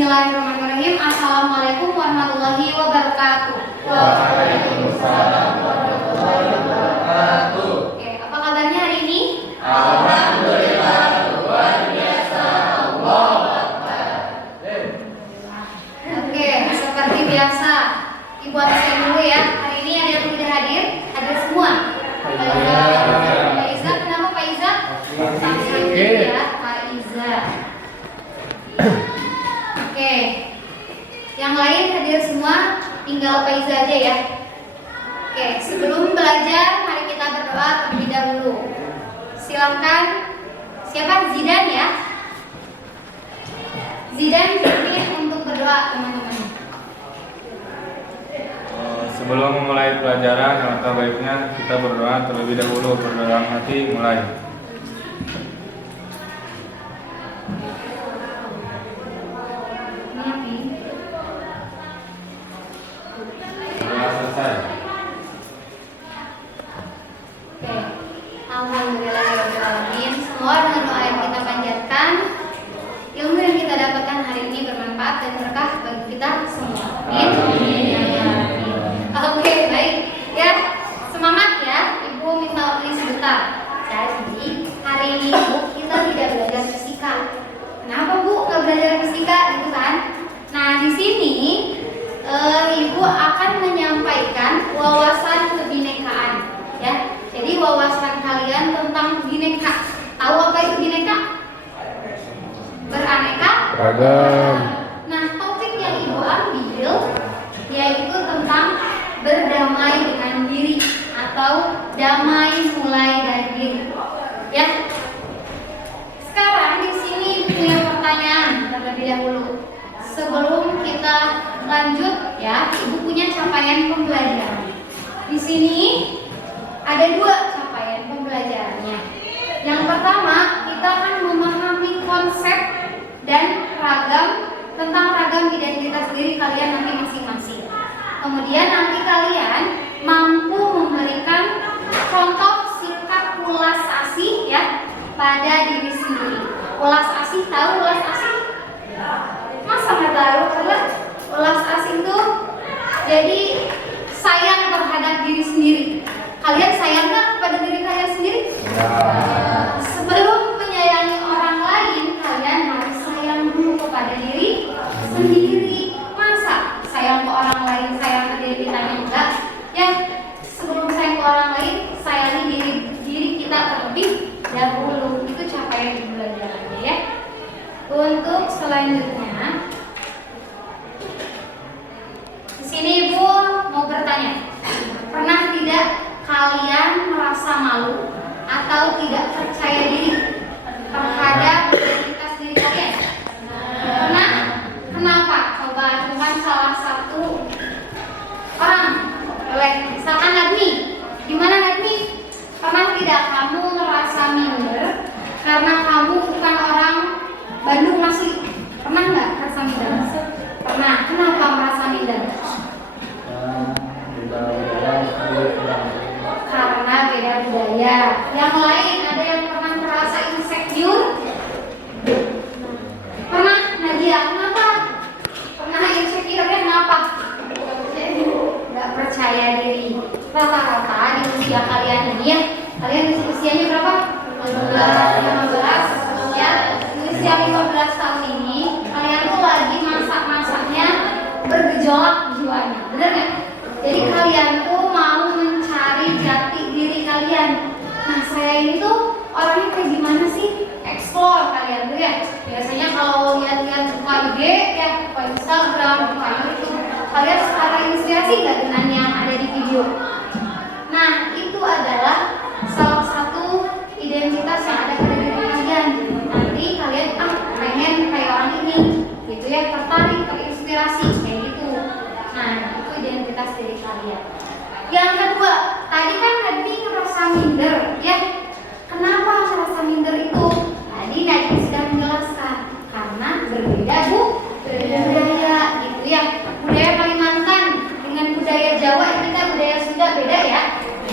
Bismillahirrahmanirrahim. Assalamualaikum warahmatullahi wabarakatuh. Waalaikumsalam warahmatullahi wabarakatuh. Oke, apa kabarnya hari ini? Alhamdulillah, luar biasa. Allahu Akbar. Oke, seperti biasa, Ibu absen dulu ya. Hari ini ada yang tidak hadir? Hadir semua. Pak Iza, kenapa Pak Iza? Sakit ya, Pak Iza. Oke, yang lain hadir semua, tinggal Pak Iza aja ya. Oke, sebelum belajar, mari kita berdoa terlebih dahulu. Silakan, siapa? Zidan ya? Zidan pimpin untuk berdoa teman-teman. Sebelum memulai pelajaran, alangkah baiknya kita berdoa terlebih dahulu, berdalam hati mulai. Sudah selesai. Oke, alhamdulillahirobbilalamin. Semua dengan doa yang kita panjatkan, ilmu yang kita dapatkan hari ini bermanfaat dan berkah bagi kita semua. Amin. Oke, baik. Ya, semangat ya. Ibu minta waktunya sebentar. Jadi, hari ini Bu, kita tidak belajar fisika. Kenapa Bu nggak belajar fisika gitu kan? Nah, di sini Ibu akan menyampaikan wawasan kebinekaan ya. Jadi wawasan kalian tentang bineka. Tahu apa itu bineka? Beraneka Ragam. Nah, topik yang Ibu ambil yaitu tentang berdamai dengan diri atau damai mulai dari diri. Ya. Sekarang di sini Ibu punya pertanyaan terlebih dahulu. Sebelum kita lanjut ya, Ibu punya capaian pembelajaran. Di sini ada 2 capaian pembelajarannya. Yang pertama, kita akan memahami konsep dan tentang ragam identitas diri kalian nanti masing-masing. Kemudian nanti kalian mampu memberikan contoh sikap ulas asih ya pada diri sendiri. Ulas asih, tahu ulas asih? Masa nggak tahu? Karena ulas asih itu jadi sayang terhadap diri sendiri. Kalian sayang nggak kepada diri kalian sendiri? Sebelum menyayangi orang lain, kalian harus sayang dulu kepada diri sendiri. Masa sayang ke orang lain, sayang ke diri kita enggak? Ya, sebelum sayang ke orang lain, sayangi diri kita terlebih dahulu. Itu capaian pembelajarannya ya. Untuk selanjutnya, di sini Ibu mau bertanya, pernah tidak kalian merasa malu atau tidak percaya diri terhadap identitas diri kalian? Pernah? Kenapa? Coba cuman salah satu orang. Boleh, misalkan Nadmi. Gimana Nadmi? Pernah tidak kamu merasa minder karena kamu bukan orang Bandung asli? Pernah nggak merasa minder? Pernah. Kenapa merasa minder? Karena beda budaya. Yang lain ada yang pernah merasa insecure? Pernah? Nadia, kenapa? Pernah insecure kan? Kenapa? Nggak percaya diri. Rata-rata di usia kalian ini ya, kalian usianya berapa? 15 ya. Di usia 15 tahun ini kalian tuh lagi masak-masaknya bergejolak jiwanya, bener nggak? Jadi kalian tuh mau mencari jati diri kalian. Nah, saya ini tuh orangnya kayak gimana sih? Explore kalian tuh ya. Biasanya kalau lihat-lihat buka IG ya, buka Instagram, buka YouTube, kalian suka terinspirasi nggak dengan yang ada di video? Nah, itu adalah salah satu identitas yang ada pada diri kalian. Nanti kalian pengen kayak orang ini, gitu ya, tertarik, terinspirasi kayak gitu. Nah, itu identitas diri kalian. Yang kedua, tadi kan Nadmi ngerasa minder, ya. Kenapa ngerasa minder itu? Tadi Nadmi sudah menjelaskan karena berbeda budaya, gitu ya. Budaya Kalimantan dengan budaya Jawa ini kan budaya Sunda beda ya.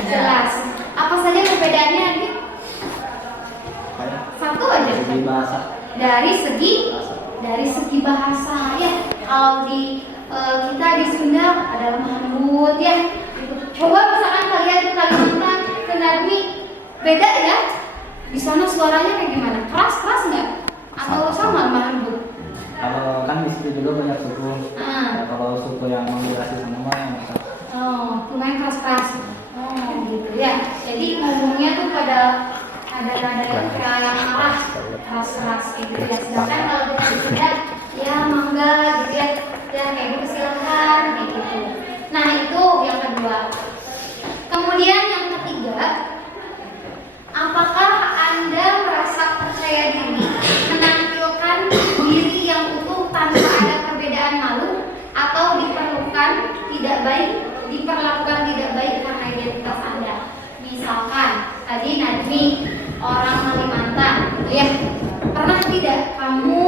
Jelas. Apa saja perbedaannya Nadmi? Satu aja. Dari bahasa. Dari segi Dari segi bahasa ya, kalau di kita di Sunda ada lemah lembut ya. Coba misalkan kalian ke Kalimantan, ke Nadmi, beda ya. Di sana suaranya kayak gimana? Keras nggak? Atau sama lemah lembut? Kalau kan di situ juga banyak suku. Kalau suku yang migrasi sama mah yang keras. Oh, lumayan keras. Oh, gitu ya. Jadi ngomongnya tuh pada ada nada yang kayak marah, keras gitu ya. Sedangkan kalau kita di Sunda, ya mangga gitu ya, kayak gitu silakan kayak gitu. Nah itu yang kedua. Kemudian yang ketiga, apakah Anda merasa percaya diri menampilkan diri yang utuh tanpa ada perbedaan malu atau diperlakukan tidak baik karena identitas Anda? Misalkan tadi Nadmi orang Kalimantan, gitu ya. Pernah tidak kamu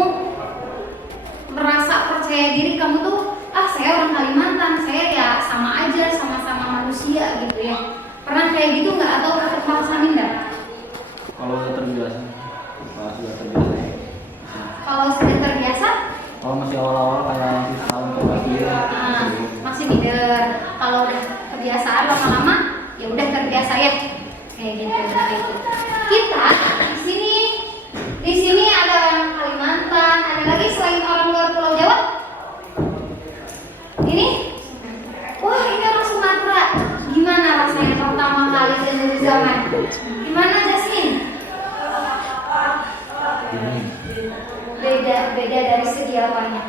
merasa percaya diri kamu tuh, saya orang Kalimantan, saya ya sama aja, sama-sama manusia gitu ya. Pernah kayak gitu nggak atau merasa minder? Kalau sudah terbiasa ya. Kalau sudah terbiasa? Kalau masih awal-awal kayak masih setahun ke pasti masih minder. Kalau udah kebiasaan lama-lama, ya udah terbiasa ya. Kayak gitu. Kita di sini ada orang Kalimantan, ada lagi selain orang luar Pulau Jawa. Ini, wah ini orang Sumatera. Gimana rasanya pertama kali dulu zaman? Gimana Jasmine? Beda dari segi apanya?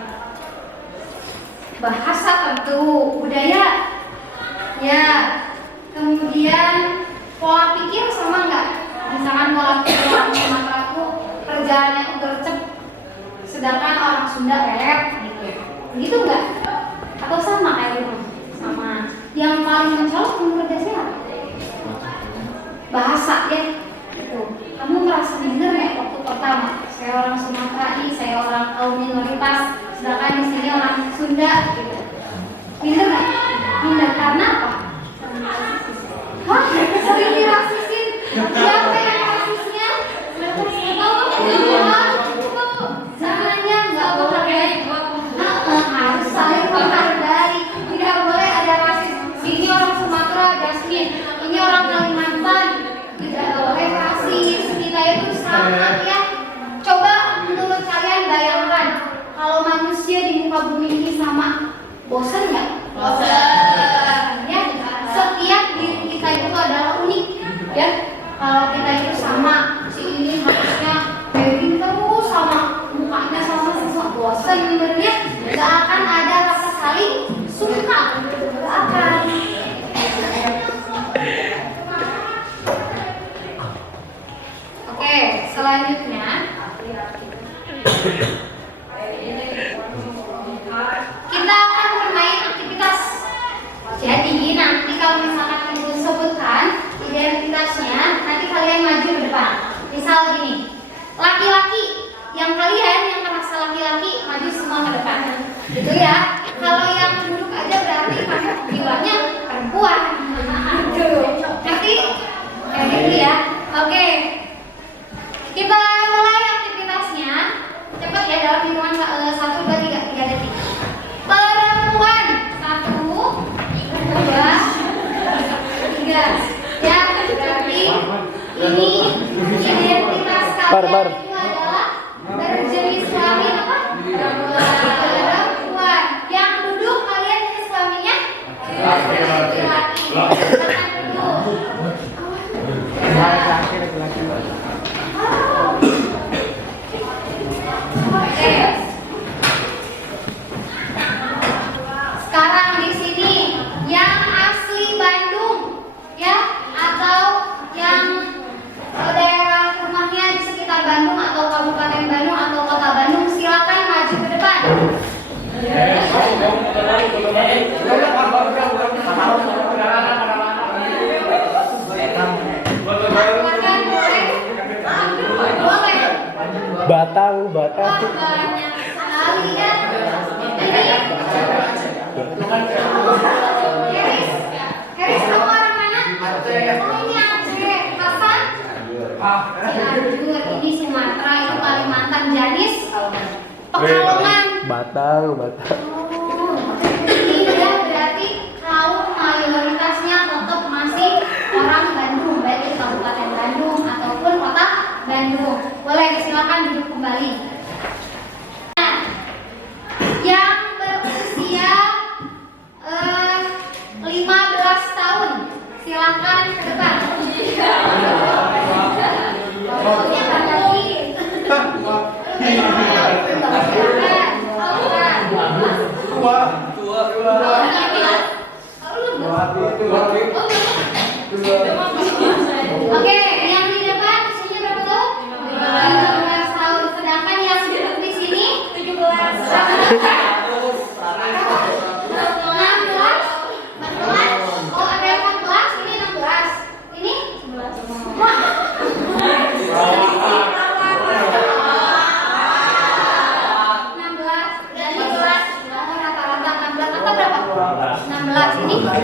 Bahasa tentu, budaya, ya. Kemudian pola pikir sama nggak? Misalkan pola pikir orang Sumatera tuh kerjaannya tuh gercep, sedangkan orang Sunda gitu nggak? Atau sama kayak gitu? Sama. Yang paling mencolok menurut siapa? Bahasa ya. Gitu. Kamu merasa minder ya waktu pertama? Saya orang Sumatera nih, saya orang kaum minoritas, sedangkan di sini orang Sunda gitu. Minder nggak? Minder karena apa? Hah? Sering dirasisin? Siapa yang rasisnya? Zamannya nggak menghargai, harus saling menghargai. Tidak boleh ada rasis. Sini orang Sumatera, Jasmine. Ini orang Kalimantan. Tidak boleh rasis. Kita itu sama ya. Coba menurut kalian bayangkan kalau manusia di muka bumi ini sama, bosan nggak? Bosan. Ya. Setiap diri kita itu adalah unik. Ya. Kalau kita itu sama, si ini harusnya baby terus sama, mukanya sama semua, bosan sebenarnya. Gak akan ada rasa saling suka, gak akan. Oke, selanjutnya kita akan bermain aktivitas. Jadi nanti kalau misalkan ibu sebutkan identitasnya, nanti kalian maju ke depan. Misal gini, laki-laki, yang kalian yang merasa laki-laki maju semua ke depan, gitu ya. Kalau yang duduk aja berarti jiwanya perempuan. Nanti kayak gitu ya. Oke, kita mulai aktivitasnya. Cepat ya, dalam hitungan 1, 2, 3 detik. Perempuan 1, 2, 3. Ya, berarti ini identitas kalian itu adalah berjenis kelamin apa? Perempuan. Yang duduk kalian jenis kelaminnya? Laki-laki. Silakan duduk. Oke. Sekarang di sini yang asli Bandung, ya, atau yang daerah rumahnya di sekitar Bandung atau Kabupaten Bandung atau Kota Bandung, silakan maju ke depan. Keluarkan boleh. Batang. Wah, banyak sekali ya. Heris, kamu orang mana? Oh, ini Aceh. Hasan? Cianjur. Ini Sumatera, itu Kalimantan. Janis? Pekalongan. Batal. Oh, ini ya berarti kaum mayoritasnya tetap masih orang Bandung, baik di Kabupaten Bandung ataupun Kota Bandung. Boleh silakan duduk kembali. Nah, yang berusia 15 tahun, silakan ke depan. Waktunya lagi. Oke, yang di depan usianya berapa tuh? 15 tahun. Sedangkan yang duduk di sini 17. 16. Oh, ada yang 14, ini 16. Ini 11. Wah. 16 dan 11. Oh, rata-rata 16 atau berapa? 16 ini 16.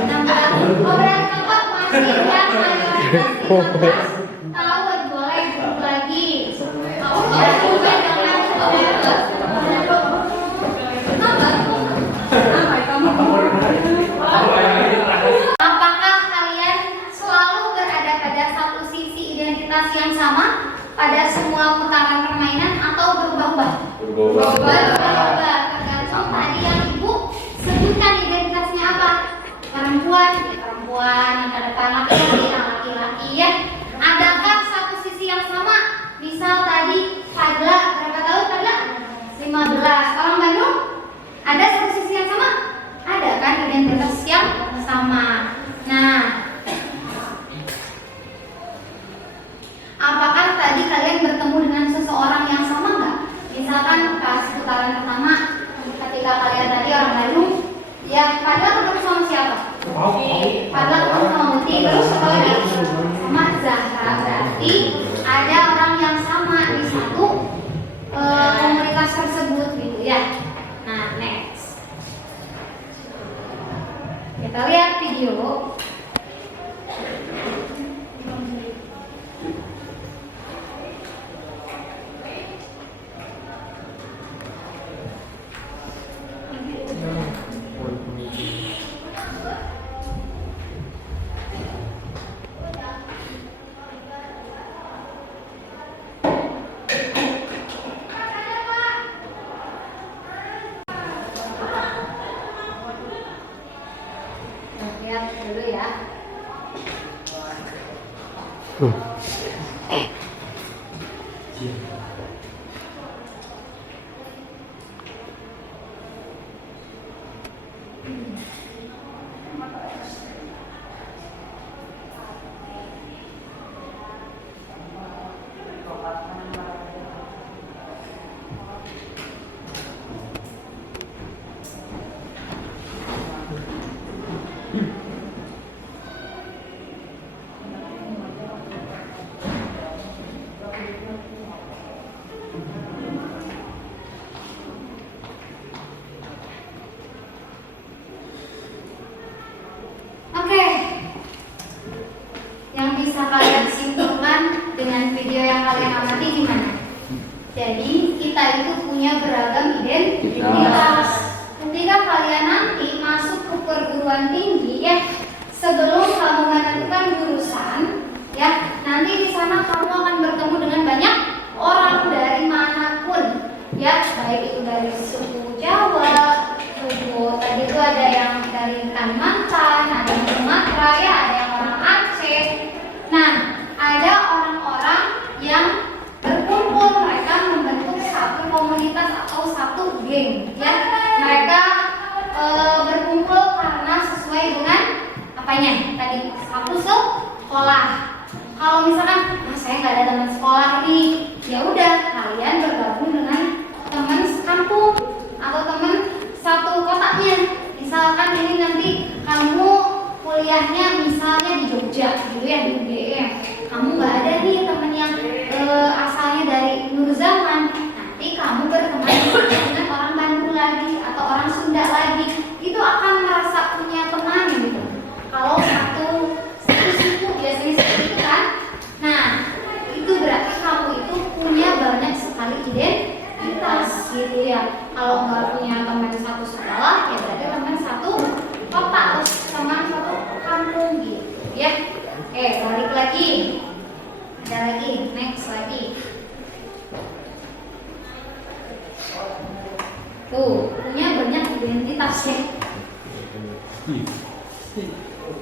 Oh, berarti Kakak masih yang mayoritas 15 tahun. Boleh duduk lagi. Ya, juga jangan apakah kalian selalu berada pada satu sisi identitas yang sama pada semua putaran permainan atau berubah-ubah? Berubah-ubah. Tergantung tadi yang ibu sebutkan identitasnya apa. Perempuan, ya perempuan, yang ke depan laki-laki, yang laki-laki ya. Adakah satu sisi yang sama? Misal tadi Fadla, berapa tahun Fadla? 15. Orang Bandung? Ada satu sisi yang sama? Ada kan identitas yang sama. Nah, apakah tadi kalian bertemu dengan seseorang yang sama nggak? Misalkan pas putaran pertama, ketika kalian tadi orang Bandung, ya Fadla ketemu sama siapa? Fadla ketemu sama Muti. Terus apa lagi? Sama Zahra. Berarti ada orang yang sama di satu komunitas tersebut gitu ya. Nah, next. Kita lihat video. Lihat dulu ya. Oke, yang bisa kalian simpulkan dengan video yang kalian amati gimana? Jadi kita itu punya beragam identitas. Ketika kalian nanti masuk ke perguruan tinggi ya, sebelum kamu menentukan jurusan ya, nanti di sana kamu akan bertemu dengan banyak orang dari manapun ya, baik itu dari suku Jawa, suku tadi itu ada yang dari Kalimantan, ada yang Sumatera ya, ada yang orang Aceh. Nah, ada orang-orang yang berkumpul, mereka membentuk satu komunitas atau satu geng ya. Mereka berkumpul karena sesuai dengan apanya tadi, satu sekolah. Kalau misalkan saya nggak ada teman sekolah nih, ya udah kalian bergabung dengan teman sekampung atau teman satu kotanya. Misalkan ini nanti kamu kuliahnya misalnya di Jogja gitu ya, di UGM. Kamu nggak ada nih teman yang asalnya dari Nur Zaman, nanti kamu berteman dengan orang Bandung lagi atau orang Sunda lagi, itu akan merasa punya teman gitu. Kalau satu suku biasanya seperti itu kan. Nah, itu berarti kamu itu punya banyak sekali identitas gitu ya. Kalau nggak punya teman satu sekolah, ya berarti teman satu kota, teman satu kampung gitu ya. Oke, balik lagi. Ada lagi, next lagi. Tuh, punya banyak identitas ya.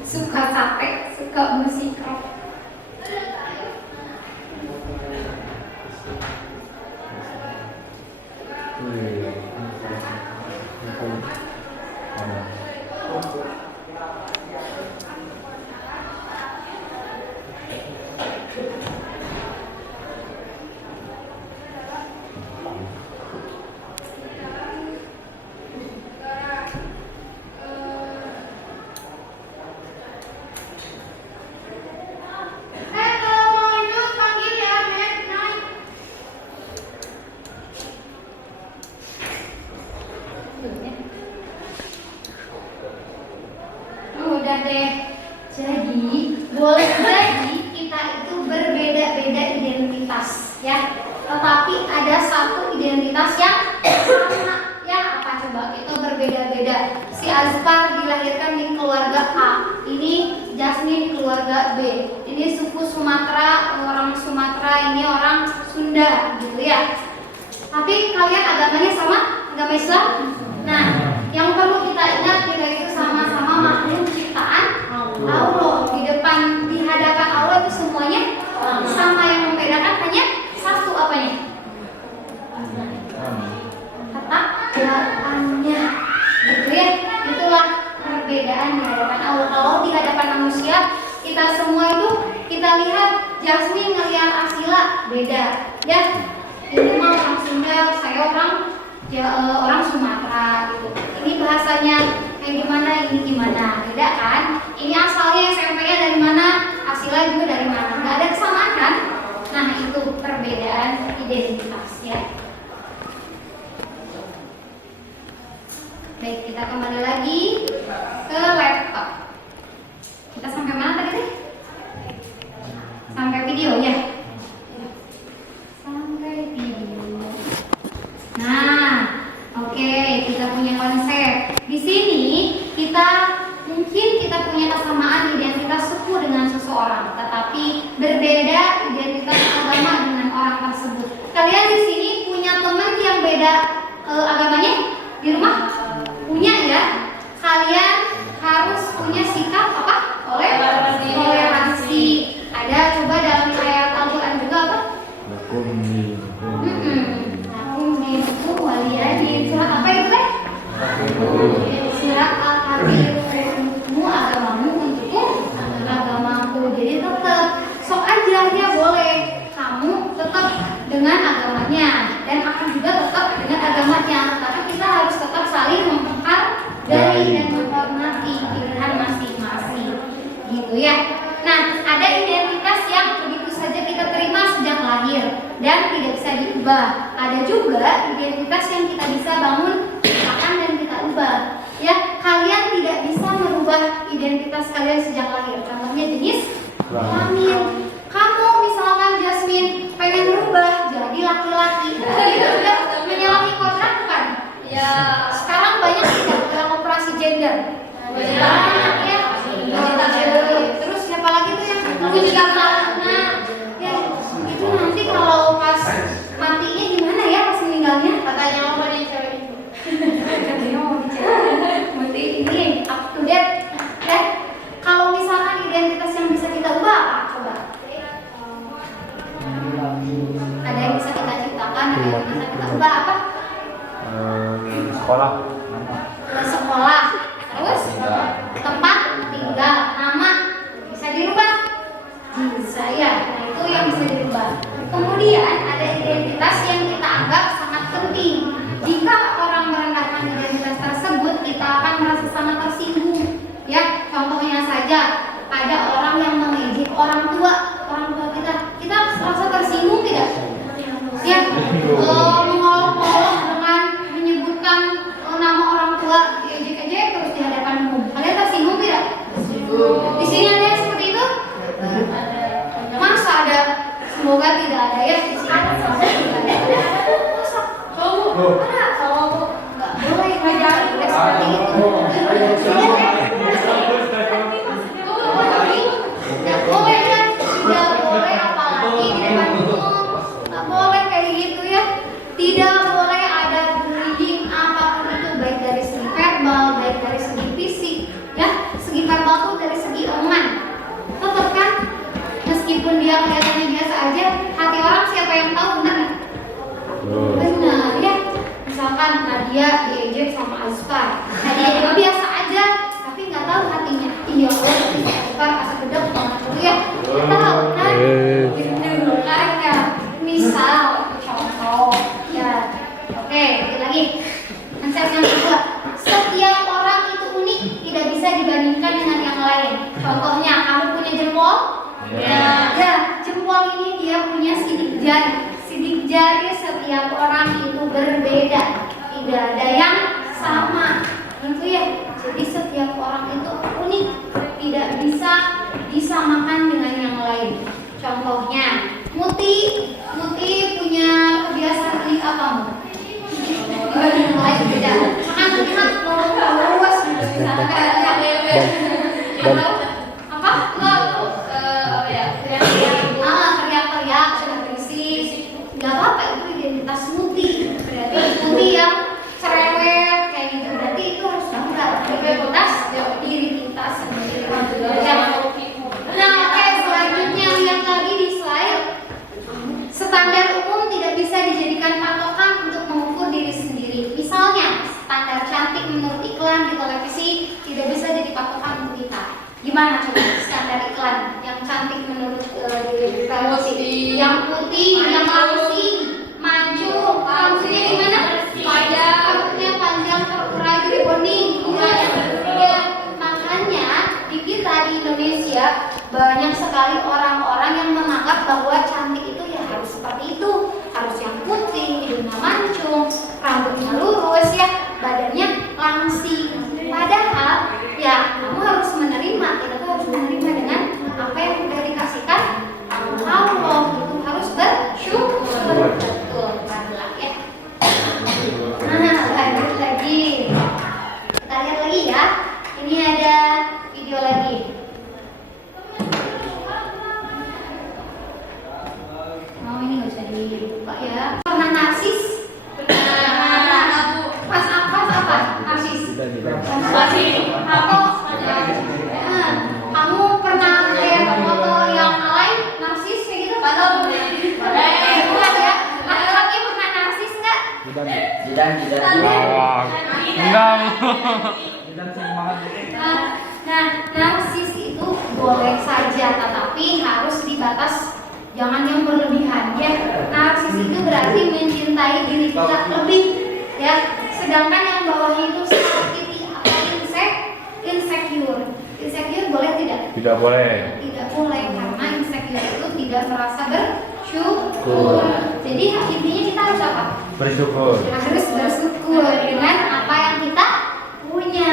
Suka sate, suka musik rock. Udah deh. Jadi boleh jadi kita itu berbeda-beda identitas ya. Tetapi ada satu identitas yang sama ya. Apa coba? Kita berbeda-beda. Si Azfar dilahirkan di keluarga A. Ini Jasmine di keluarga B. Ini suku Sumatera, orang Sumatera, ini orang Sunda gitu ya. Tapi kalian agamanya sama? Agama Islam? Nah, yang perlu kita ingat, kita itu sama-sama makhluk ciptaan Allah. Di hadapan Allah itu semuanya sama, yang membedakan hanya satu apanya? Ketakwanya. Gitu ya. Itulah perbedaan di hadapan Allah. Kalau di hadapan manusia, kita semua itu kita lihat Jasmine ngelihat Asila beda. Ya. Ini mah orang Sunda, saya orang Sumatera gitu. Ini bahasanya kayak gimana, ini gimana, beda kan? Ini asalnya SMP-nya dari mana, Asila juga dari mana, nggak ada kesamaan kan? Nah itu perbedaan identitas ya. Baik, kita kembali lagi ke laptop. Kita sampai mana tadi deh? Sampai video ya. Nah, oke, kita punya konsep. Di sini mungkin kita punya kesamaan identitas suku dengan seseorang, tetapi berbeda identitas agama dengan orang tersebut. Kalian di sini punya teman yang beda agamanya di rumah? Punya ya? Kalian harus punya sikap apa? Toleransi. Ada coba dalam ayat Al-Quran juga apa? Surat apa itu teh? Surat Al-Kabir. Untukmu agamamu, untukku agamaku. Jadi tetap sok aja ya boleh. Kamu tetap dengan agamanya dan aku juga tetap dengan agamanya. Tapi kita harus tetap saling menghargai dan menghormati pilihan masing-masing. Gitu ya. Nah, ada identitas yang begitu saja kita terima sejak lahir dan tidak bisa diubah. Ada juga identitas yang kita bisa bangun, ciptakan dan kita ubah. Ya, kalian tidak bisa merubah identitas kalian sejak lahir. Contohnya jenis kelamin. Kamu misalkan Jasmine pengen berubah jadi laki-laki, itu udah menyalahi kodrat bukan? Ya. Sekarang banyak tidak dalam operasi gender. Banyak ya. Terus siapa lagi tuh yang punya nah, ya itu nanti kalau pas matinya gimana ya pas meninggalnya? Katanya mau jadi cewek itu. Katanya mau jadi cewek. Berarti ini up to date ya. Kalau misalkan identitas yang bisa kita ubah apa? Coba. Ada yang bisa kita ciptakan, ada yang bisa kita ubah apa? Sekolah. Sekolah. Terus tempat tinggal, nama bisa dirubah. Bisa ya. Nah, itu yang bisa dirubah. Kemudian ada identitas yang kita anggap sangat penting. Jika orang merendahkan identitas tersebut, kita akan merasa sangat tersinggung. Ya, contohnya saja ada orang yang mengejek orang tua kita merasa tersinggung tidak? Ya, mengolok-olok dengan menyebutkan nama orang tua, ejek-ejek terus di hadapan umum. Kalian tersinggung tidak? Di sini ada yang seperti itu? Masa ada? Semoga tidak ada ya di sini. Masa tidak ada? Masa? Ada? seperti itu. Nggak boleh kan? Tidak boleh, apalagi di depan umum. Nggak boleh kayak gitu ya. Tidak boleh ada bullying apapun itu, baik dari segi verbal, baik dari segi fisik. Ya, segi verbal tuh dari segi omongan. Tetap kan? Meskipun dia kelihatannya biasa aja, hati orang siapa yang tahu, benar nggak? Benar ya. Misalkan Nadia diejek sama Azfar, Nadia juga biasa aja, tapi nggak tahu hatinya. Iya, Azfar asal gedek banget dulu ya. Nggak tahu kan? Gitu kan ya. Misal contoh ya. Oke, lagi. Konsep yang kedua, setiap orang itu unik, tidak bisa dibandingkan dengan yang lain. Contohnya, kamu punya jempol? Ya, jempol ini dia punya sidik jari. Sidik jari setiap orang itu berbeda, tidak ada yang sama, gitu ya. Jadi setiap orang itu unik, tidak bisa disamakan dengan yang lain. Contohnya, Muti punya kebiasaan unik apa, Mu? Yang lain beda. Makan terlihat luas, misalnya kayak apa? Teriak-teriak, sudah berisik. Gak apa-apa, itu identitas Muti. Berarti Muti yang cerewet kayak gitu. Berarti itu harus bangga. Identitas diri kita sendiri. Nah, oke, selanjutnya lihat lagi di slide. Standar umum tidak bisa dijadikan patokan untuk mengukur diri sendiri. Misalnya, standar cantik menurut iklan di televisi tidak bisa jadi patokan untuk kita. Gimana coba standar iklan yang cantik menurut diri televisi? Yang putih, yang langsing, maju, rambutnya gimana? Panjang, rambutnya panjang, terurai, rebonding. Ya, makanya di kita di Indonesia banyak sekali orang-orang yang menganggap bahwa cantik itu ya harus seperti itu, harus yang putih, hidungnya mancung, rambutnya lurus ya, badannya langsing. Padahal ya kamu harus menerima, kita tuh harus menerima dengan apa yang sudah dikasihkan Allah, itu harus bersyukur. Betul, Alhamdulillah ya. Nah, lanjut lagi. Kita lihat lagi ya. Ini ada video lagi. Oh, ini nggak bisa dibuka ya. Pernah narsis? Pas apa? Narsis. Kamu pernah lihat foto yang lain narsis kayak gitu? Bukan ya? Ada lagi pernah narsis nggak? Enggak. Nah, narsis itu boleh saja, tetapi harus dibatas, jangan yang berlebihan ya. Narsis itu berarti mencintai diri kita lebih ya. Sedangkan yang bawahnya itu seperti atau insecure. Insecure boleh tidak? Tidak boleh. Tidak boleh, karena insecure itu tidak merasa bersyukur. Jadi intinya kita harus apa? Bersyukur. Harus bersyukur dengan apa yang kita punya,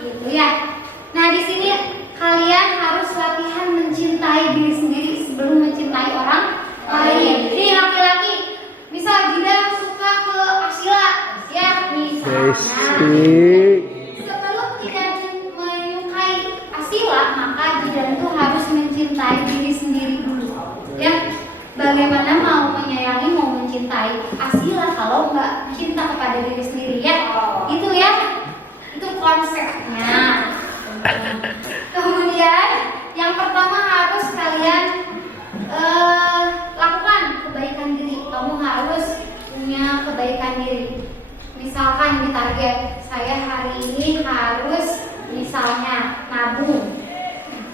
gitu ya. Nah, di sini kalian harus latihan mencintai diri sendiri sebelum mencintai orang lain. Ini laki-laki, misal Gida suka ke Asila, ya misalnya. Sebelum tidak menyukai Asila, maka Jidan itu harus mencintai diri sendiri dulu. Ya, bagaimana mau menyayangi, mau mencintai Asila kalau nggak cinta kepada diri sendiri ya? Itu ya, itu konsepnya. Kemudian yang pertama harus kalian lakukan kebaikan diri. Kamu harus punya kebaikan diri. Misalkan di target saya hari ini harus misalnya nabung.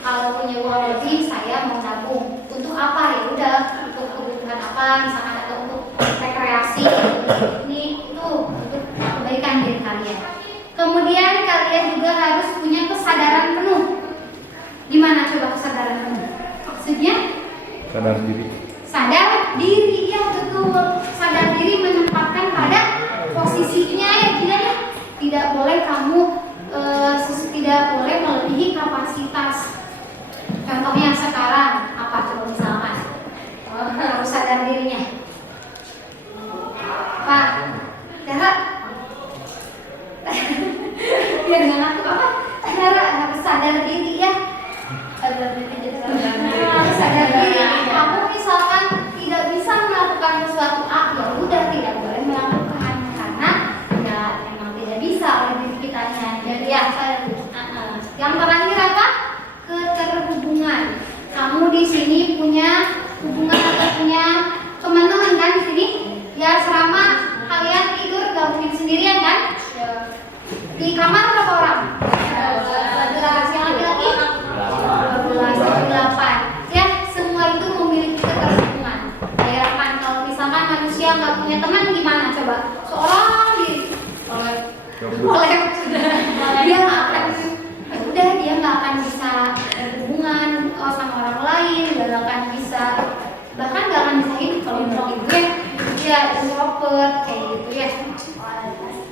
Kalau punya uang lebih saya mau nabung. Untuk apa ya? Udah untuk kebutuhan apa? Misalkan atau untuk rekreasi. Ini itu untuk kebaikan diri kalian. Kemudian kalian juga harus punya kesadaran penuh. Gimana coba kesadaran penuh? Maksudnya? Sadar diri. Sadar diri, ya betul. Sadar diri menempatkan pada posisinya ya, tidak boleh kamu tidak boleh melebihi kapasitas. Contohnya sekarang apa coba misalkan? Harus sadar dirinya. Pak, Dara. kamu misalkan tidak bisa melakukan sesuatu A, ya udah tidak boleh melakukan karena ya emang tidak bisa oleh diri kitanya. Jadi ya yang terakhir apa? Keterhubungan. Kamu di sini punya hubungan atau punya teman-teman kan di sini? Ya selama kalian tidur gak mungkin sendirian kan? Di kamar berapa orang? 12. Yang laki-laki? 8. Ya, semua itu memiliki keterhubungan. Bayangkan kalau misalkan manusia nggak punya teman gimana coba? Seorang diri oleh dia nggak akan, ya udah dia nggak akan bisa berhubungan sama orang lain, dia nggak akan bisa, bahkan nggak akan bisa hidup kalau menurut gue. Ya, introvert kayak gitu ya.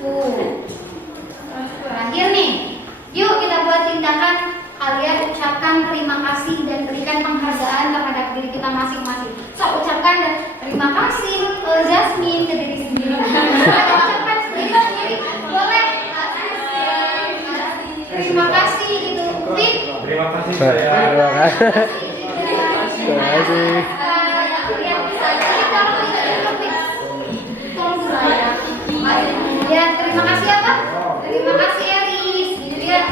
Tuh. Terakhir nih, yuk kita buat tindakan. Kalian ucapkan terima kasih dan berikan penghargaan terhadap diri kita masing-masing. So, ucapkan terima kasih Jasmine ke diri sendiri. Ucapkan sendiri-sendiri. Boleh? Terima kasih gitu. Upin. Terima kasih Terima saya. kasih. Terima kasih. Ya, terima kasih apa? Terima kasih Eris. Gitu ya.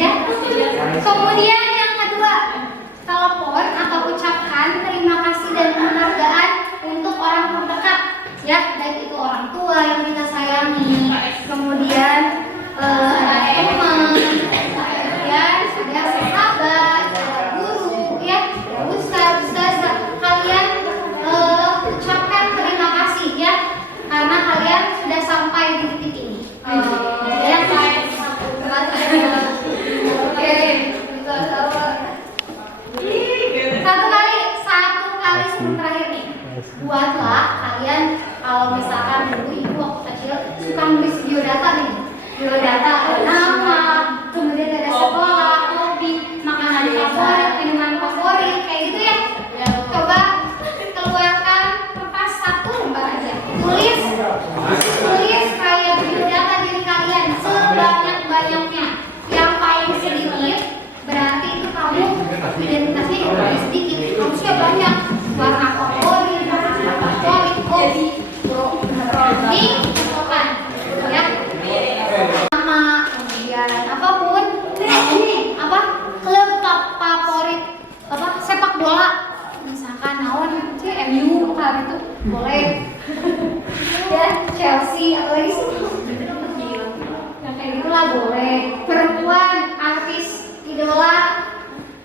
Ya. Kemudian yang kedua, telepon atau ucapkan terima kasih dan penghargaan untuk orang terdekat. Ya, baik itu orang tua yang kita sayangi. Kemudian ada teman, kemudian ada sahabat, ada guru, ya, ustazah. Kalian ucapkan terima kasih ya, karena kalian sudah sampai di titik ini. Satu kali sebelum terakhir nih, buatlah kalian kalau misalkan dulu ibu waktu kecil suka nulis biodata nih, biodata nama, kemudian ada sekolah, hobi, makanan favorit, minuman favorit, kayak gitu ya. Coba keluarkan kertas 1 lembar aja, tulis kayak biodata diri kalian sebanyak-banyaknya. Yang paling sedikit berarti itu kamu identitasnya yang paling sedikit, harusnya banyak. Warna favorit, hobi, ini kan ya, nama, kemudian apapun, apa klub favorit, apa sepak bola, misalkan naon MU hari itu boleh ya, Chelsea atau lagi sih yang kayak gitulah boleh. Perempuan artis idola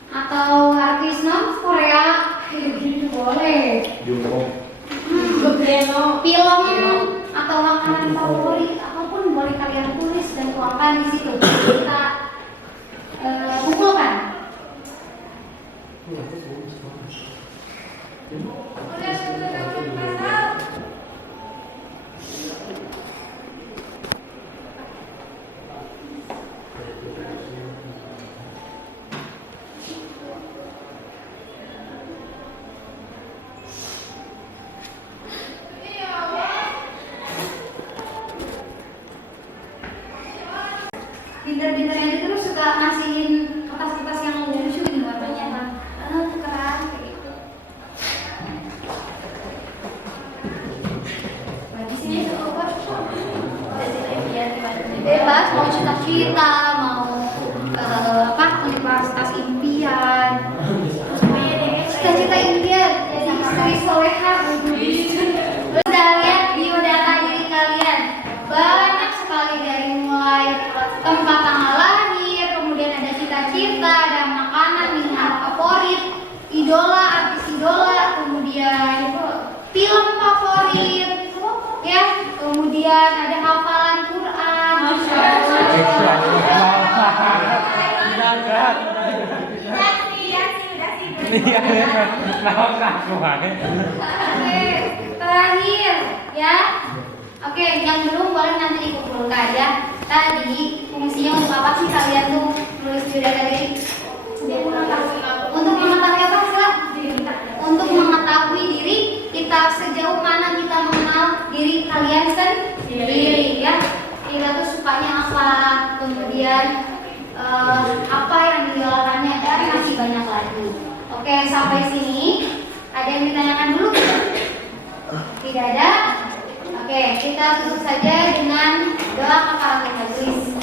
atau artis non Korea gitu boleh. Film atau makanan favorit apapun boleh kalian tulis dan tuangkan di situ. Kita kumpulkan. Pinter-pinternya itu terus suka ngasihin kertas-kertas yang lucu nih warnanya kan, keren kayak gitu. Di sini coba bebas mau cita-cita, mau apa universitas impian, cita-cita impian jadi istri solehah. Terus lihat biodata diri kalian banyak sekali, dari mulai tempat tanggal lahir, kemudian ada cita-cita, ada makanan, minuman favorit, idola, artis idola, kemudian film favorit, ya, kemudian ada hafalan Quran. Terakhir, ya. Oke, yang belum boleh nanti dikumpulkan ya. Tadi fungsinya untuk apa sih kalian tuh nulis biodata diri? Untuk mengetahui apa sih? Untuk mengetahui diri kita, sejauh mana kita mengenal diri kalian sendiri ya. Kita tuh sukanya apa, kemudian apa yang dilakukannya, dan masih banyak lagi. Oke, sampai sini ada yang ditanyakan dulu? Tidak ada? Oke, kita tutup saja dengan doa kafaratul majelis.